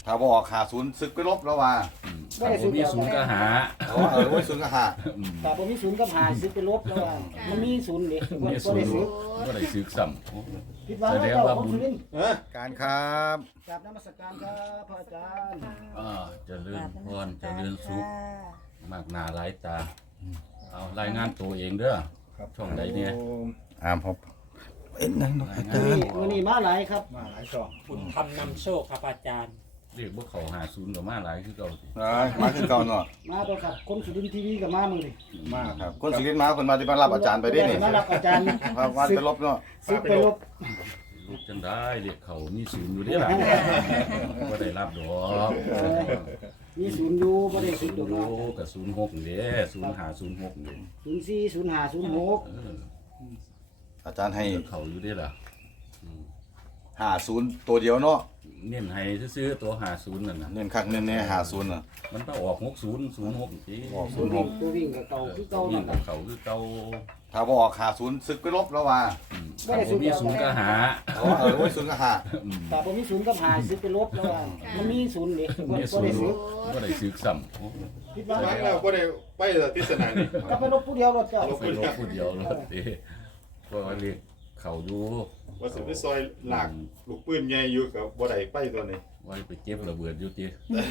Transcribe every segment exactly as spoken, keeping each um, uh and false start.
ถ้าบออกขาศูนย์ซึกไปลบแล้วว่าถ้าบ่มีศูนย์ก็หาเออเออไว้ศูนย์ก็หาอืมแต่บ่มีศูนย์กับหาซื้อไปลบแล้วว่ามันมีศูนย์เด้บ่มีได้ศูนซื้อย์ก็ได้ซื้อซ้ำโอ้คิดว่าเจ้าของสุรินทร์เออการครับกราบนมัสการครับพระอาจารย์อ่าเจริญพรเจริญสุขมากหน้าหลายตาเอารายงานตัวเองเด้อช่องใดเนี่ยอ่าพบเอ็นนั่งนกอาจามื้อรนี้ย์มื้อนี้มาหลายครับมาหลายช่องคุณทำนำโชคครับอาจารย์เรียกว่าเขาหาศูนย์กับมาหลายคือเก่าสิเอ้ยมาขึ้นเก่าเนาะมาตัวครับคนสุรินทร์ทีวีก็มามื้อนี้มาครับคนสุรินทร์มาคนมาที่มารับอาจารย์ไปได้นี่มารับอาจารย์พาวันไปลบเนาะซื้อไปลบลูกจังได้เรียกเขามีศูนย์อยู่เด้อล่ะก็ได้รับดอกมีศูนย์อยู่บ่ได้ศูนย์ดอกโอ้เนาะกับศูนย์หกเด้ศูนย์หาศูนย์หกเด้ศูนย์สี่ ศูนย์ห้า ศูนย์หกเอออาจารย์ให้เขาอยู่เด้อล่ะอืมหาศูนย์ตัวเดียวเนาะเน้นให้ซื้อๆตัวหาศูนย์นั่นน่ะเน้นคักเน้นแน่หาศูนย์น่ะมันต้องออกหกศูนย์ศูนย์หกสิออกตัววิ่งตัววิ่งกับเก่าคือเก่าวิ่นั่งนกัล่ะบเขาคือเก่าถ้าบออกขาศูนย์ซึกไปลบแล้วว่าอืมถ้าบ่มีศูนย์ก็หาเออเออไว้ศูนย์ก็หาอืมแต่บ่มีศูนย์กับหาซื้อไปลบแล้วว่ามันมีศูนย์เด้บ่มีได้ศูนย์ซื้อก็ได้ซื้อซ้ำโอ้คิดว่ามาแล้วก็ได้ไปที่สนามนี่ก็ไปลบผู้เดียวรถเจ้าไปลบผู้เดียวรถเด้เพราะว่าเรียกเขาอยู่ว่าสิไปซอยหลากลูกปืนใหญ่อยู่กับบ่ได้ไปตัวนี้ไว้ไปเก็บระเบิดอยู่ติ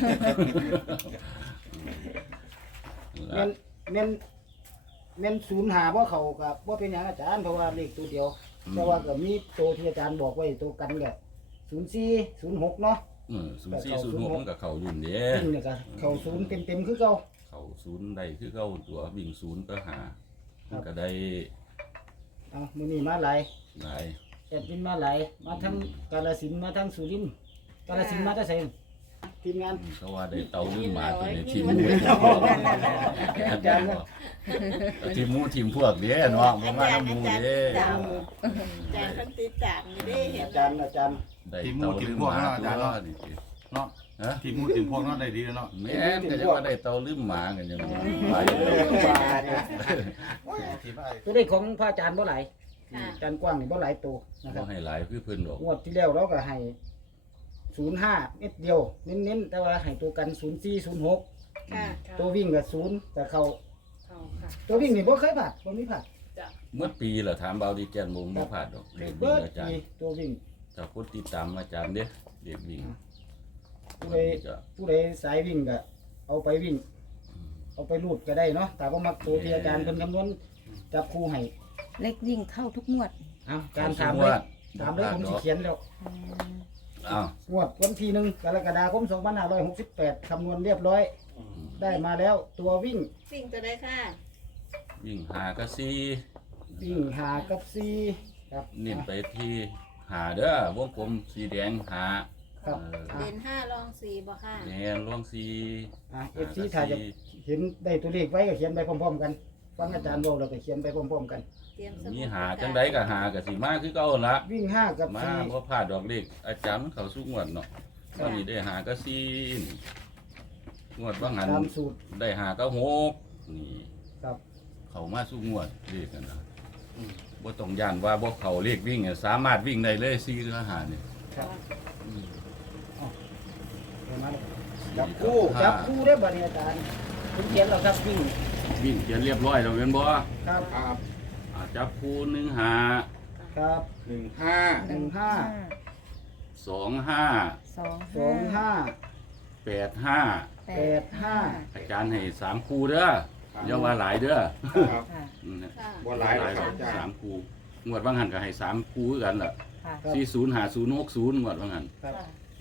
แม่นแม่นแม่นศูนย์หาบ่เข้ากับบ่เป็นหยังอาจารย์เพราะว่าเลขตัวเดียวแต่ว่าก็มีตัวที่อาจารย์บอกไว้ตัวกันก็ศูนย์สี่ ศูนย์หกเนาะเออศูนย์สี่ศูนย์หกมันก็เข้าอยู่นี่วิ่งเนี่ยก็เข้าศูนย์เต็มๆคือเก่าเข้าศูนย์ได้คือเข้าตัววิ่งศูนย์ก็หามันก็ได้เอามื้อนี้มาหลายหลายแอดมินมาหลายมาทั้งกาฬสินธุ์มาทั้งสุรินทร์กาฬสินธุ์มาแต่ไสทีมงานเพราะว่าได้เตาลืมหมาตัวนี้ทีมหมูอาจารย์ว่าทีมหมูทีมพวกเด้เนาะบ่มาน้ำหมูเด้อาจารย์คนติดตามนี่ได้เห็นอาจารย์อาจารย์ได้เตาลืมหมาตัวนี่สิเนาะฮะทีมมูทีมพวกเนาะได้ดีแล้วเนาะแม่นก็จะว่าได้เตาลืมหมากันยังไปเลยบาทนะทีมไอ้ตัวเลขของพระอาจารย์บ่หลายค่ะอาจารย์กว้างนี่บ่หลายตัวนะคบ่รับให้หลายคือเพิ่นดอกงวดที่แล้วเราก็ให้ศูนย์ห้าเม็ดเดียวเน้นๆแต่ว่าให้ตัวกันศูนย์สี่ ศูนย์หกค่ะตัววิ่งกับศูนย์แต่เขาเขาค่ะตัววิ่งนี่บ่เคยผ่านบ่มีผ่านเมื่อปีละถามเบาดีแกนบ่บ่พลาดดอกเด็กวิ่เบิงดอาจารปีย์ตัววิ่งถ้าคนติดตามอาจารย์เด้เด็กวิ่งผู้ใดจะผู้ใดสายวิ่งก็เอาไปวิ่ง เอาไปรูดก็ได้เนาะแต่ว่ามักตัวที่อาจารย์เพิ่นคำนวณจับคู่ให้เล็กวิ่งเข้าทุกงวดเอาการถามเลยถามเลยผมสิเขียนแล้วอืมอ้าวงวดวันที่หนึ่งกรกฎาคมสองพันห้าร้อยหกสิบแปดคำนวณเรียบร้อย ได้มาแล้วตัววิ่งสิ่งตัวได้ค่ะวิ่งหาก็ซีวิ่งหากับซีครับเน้นไปที่หาเด้อวงกลมสีแดงหาครับเออเด่นห้ารองสี่บ่ค่ะแดงล่วงซีอ่าเอฟซีถ้าจะเห็นได้ตัวเลขไว้ก็เขียนไปพร้อมๆกันฟังอาจารย์บอกเราก็เขียนไปพร้อมๆกันเตรียมสมุดมีหาจังไดก็หาก็สิมาคือเก่าหั่นละวิ่งห้ากับมาซีบ่พลาดดอกเลขอาจารย์มันเข้าสู่งวดเนาะตอนนี้ได้หาก็ซีนี่งวดบางหันตามสูตรได้หาก็หกนี่ครับเข้ามาสู่งวดเลขกันนะบ่ต้องย่านว่าบ่เข้าเลขวิ่งเนี่ยสามารถวิ่งได้เลยซีคือหานี่ครับอืมเดี๋ยวมาเลยสี่จับคู่ห้าจับคู่ได้บ่เนี่ยอาจารย์ผมเขียนแล้วครับวิ่งวิ่งเขียนเรียบร้อยแล้วแม่นบ่ครับครับอ่าจับคู่หนึ่งหาครับหนึ่งห้าหนึ่งห้าสองห้าสองสองห้าแปดห้าแปแปดดห้าอาจารย์ให้สามคู่เด้ออย่าว่าหลายเด้อครับค่ะอืมนะค่ะบ่หลายหรอกครับอาจารสามย์คู่งวดบางหันก็ให้สามคู่คือกันล่ะค่ะครับสี่ศูนย์หาศูนย์หกศูนย์งวดบางหันครับ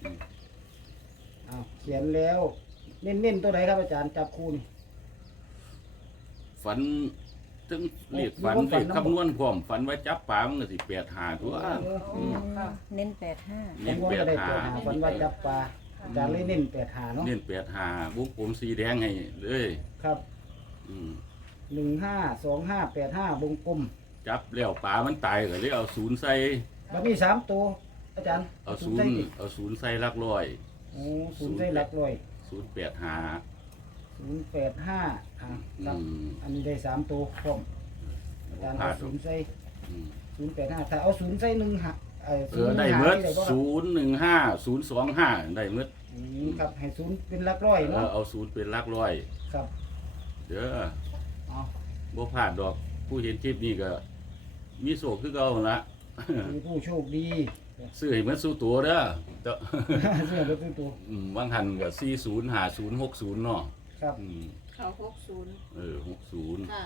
เอาเขียนแล้วเน้นๆตัวไหนครับอาจารย์จับคู่นี่ฝันถึงเรียกโอ้ฝันมีความฝัเรีนยกนำบ่คำนวณพร้อมฝันว่าจับปลามันก็สิแปดหาตัวอืมเน้นแปดห้าผเน้มนว่าแปจะดได้หาตัวหาฝันว่าจับปลาอาจารย์เลยเน้นแปดหาเนาะเน้นแปดหาบุกผมสีแดงให้เลยครับอืมหนึ่งห้าสองห้าแปดห้าวงกลมจับแล้วปลามันตายก็เลยเอาศูนย์ใส่แล้วมีสามตัว อาจารย์เอาศูใส่นย์ดิเอาศูนย์ใส่หลักร้อยโอ้ศูนย์ใส่หลักร้อยศูนย์แปดหาศูนย์แปดห้าอ่ะคอืรับมอันนี้ได้สามตัวพร้อมอาจารย์เอาศูนย์ใส่อืมศูนย์แปดห้าถ้าเอาศูนย์ใส่หนึ่งหาไอ้เออได้เมดศูนย์หนึ่งห้าศูนย์สองห้าได้เมดอืมครับให้ศูนย์เป็นหลักร้อยเอเนาะอเอาศูนย์เป็นหลักร้อยครับเด้อเอาบ่พลาดดอกผู้เห็นคลิปนี้ก็มีโศกคือเก่าหั่นละมีผู้โชคดีซื้อให้เหมือนสู้ตัวเด้อเด้อเสื้อรถตัวอืมวางหันก็สี่ศูนย์ห้าศูนย์หกศูนย์เนาะครับอืมเขาหกศูนย์เออหกศูนย์ค่ะ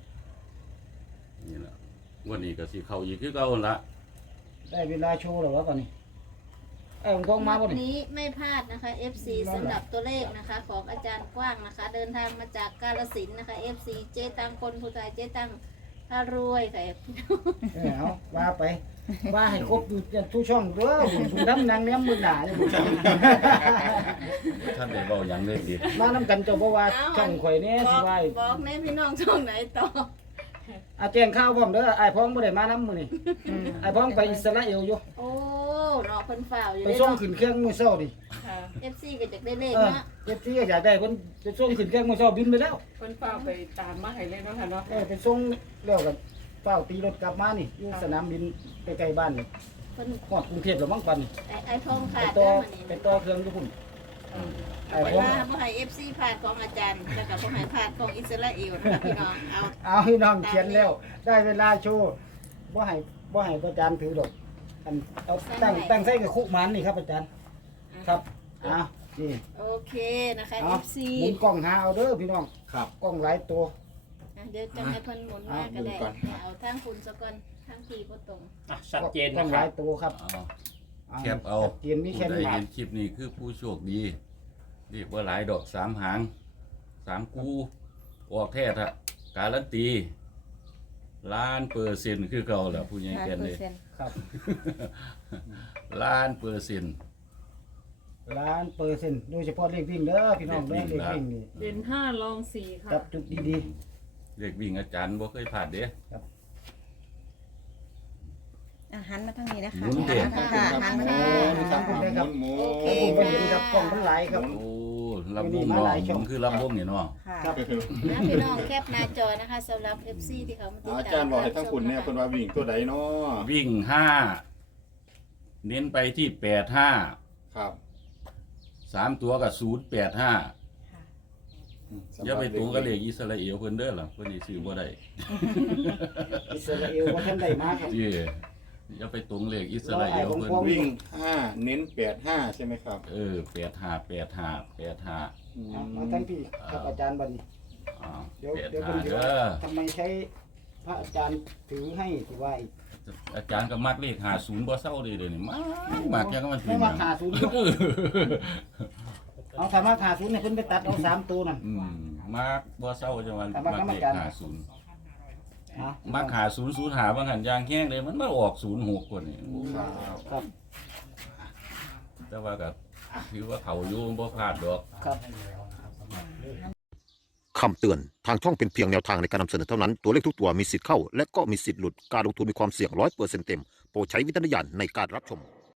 นี่ล่ะวันนี้ก็สิเข้าอีกคือเก่าหั่นละได้เวลาโชว์แล้ววะตอนนี้ไอ้ผมกองมาบ่วันนี่นี้ไม่พลาดนะคะ เอฟ ซี สำหรับตัวเลขนะคะ ของอาจารย์กว้างนะคะ เดินทางมาจากกาฬสินธุ์นะคะ เอฟ ซี เจ๊ตังคนผู้ชายเจ๊ตังพารวยค่ะเออเอาว่าไปว่าให้ครบอยู่ทุกช่องเด้อผมดำนางแนมมือหนาเนี่ยผมท่านได้เว้าหยังเลยดิมานำกันเจ้าบ่ว่าช่องข่อยเนี่ยบสิอกว่าบอกแน่พี่น้องช่องไหนต่ออาแจ้งข่าวพร้อมเด้อไอ้พ้องบ่ได้มานำมื้อนี้ไอ้พ้องไปอิสราเอลอยู่โอ้เนาะเพิ่นฝ่าวอยู่ไปเลยส่งเนาะขึ้นเครื่องมื้อเช้าดิเอฟซีก็จะได้เลขเออเนาะเอฟซีก็อยากได้เพิ่นไปส่งขึ้นเครื่องมื้อเช้าบินไปแล้วเพิ่นฟ้าไปตามมาให้เลยเนาะค่ะเนาะเออไปส่งแล้วก็เฝ้าตีรถกลับมานี่อยู่สนามบินใกล้ๆบ้านนี่เพิ่นฮอดกรุงเทพแล้วมั้งปันนี่ไอ้ไอ้ทองขาไปดต่อเด้อมันนี่ไปต่อเครื่องอยู่พุ่นไอ้ไปพ้องว่าบ่ให้ เอฟ ซี ผ่านของอาจารย์แล้วก็บ่ให้ผ่านของอิสราเอลนะคะพี่น้องเอาเอาให้น้องเขียนแล้ว ได้เวลาโชว์บ่ให้บ่ให้อาจารย์ถือดอกอันเอาตั้งตั้งใส่กับคุกมันนี่ครับอาจารย์ครับอ้าวนี่โอเคนะคะเอาเอฟ ซีหมุนกล้องหาเอาเด้อพี่น้องครับกล้องหลายตัวเดี๋ยวจะให้เพิ่นหมุนมาก็ได้อ่ะหมุนก่อนเอาทางคุณซะก่อนทางพี่บ่ตรงอ่ะชัดเจนกล้นะองคหรัลาบยตัวครับเอา แคปเอาชัดเจนมีผู้แค่ใดนี้เห็นคลิปนี้คือผู้โชคดีเรียกว่าหลายดอกสามหางสามคู่ออกแท้ทะการันตีล้านเปอร์เซ็นต์คือเก่าแหละผู้ใหญ่ห้าแกนเปอเลยร์เซ็นต์ครับล้านเปอร์เซ็นต์ล้านเปอร์เซ็นต์โดยเฉพาะเลขวิ่งเด้อพี่น้องเด้อเลเลขขวิ่วิ่งงนี่เด่นห้ารองสี่ค่ะจับจุดดีเรียกวิ่งอาจารย์บ่เคยผ่านเด้อ่ะหันมาทางนี้นะคะหมุนเด้หันมาทางค่ะหันมาทางโอ้นี้ยทำคุณได้ครับหมุโอน เคๆผมก็เห็นครับกล้องทั้งหลายครับโอ้ลำวงเนาะมันคือลำวงนี่เนาะค่ะครับนะพี่น้องแคปหน้าจอนะคะสำหรับ เอฟ ซี ที่เขามาติดตามอาจารย์บอกให้ทั้งคุณเนี่ยเพิ่นว่าวิ่งตัวใดเนาะวิ่งห้าเน้นไปที่แปดห้าครับสามตัวกับศูนย์แปดห้าอย่าไปตัวกับเลขอิสราเอลเพิ่นเด้อล่ะเพิ่นสิซื้อบ่ได้อิสราเอลว่าท่านได้มาครับเจ้อย่าไปตรงเลขอิสราเอลเพิ่นวิ่งห้าเน้นแปดห้าใช่ไหมครับเออแปดห้าแปดห้าแปดห้าอืมเอามาทั้งพี่ครับอาจารย์บัดนี้อ่าเดี๋ยวแปดเดี๋ยวห้าเพิ่นสิเด้ว่าอทำไมใช้พระอาจารย์ถือให้สิว่าอีกอาจารย์ก็มักเลขห้าศูนย์บ่เศร้าเลยเดี๋ยวนี้มักมักจังก็มันไม่มาหาศูนย์เออเอาสามารถหาศูนย์ให้เพิ่นไปตัดเอาสามตัวนั่นอืมมักบ่เศร้าจังว่าแต่ว่ามักกรรมเลขการห้าศูนย์ฮะมักหาศูนย์ศูนย์หาบางหันยางแห้งเลยมันมาออกศูนย์หกคนนี่โอ้ครับแต่ว่าก็ถือว่าเขาอยู่บ่พลาดดอกครับคำเตือน ทางช่องเป็นเพียงแนวทางในการนำเสนอเท่านั้น ตัวเลขทุกตัวมีสิทธิ์เข้า และก็มีสิทธิ์หลุด การลงทุนมีความเสี่ยงร้อยเปอร์เซ็นต์เต็ม โปรดใช้วิจารณญาณในการรับชม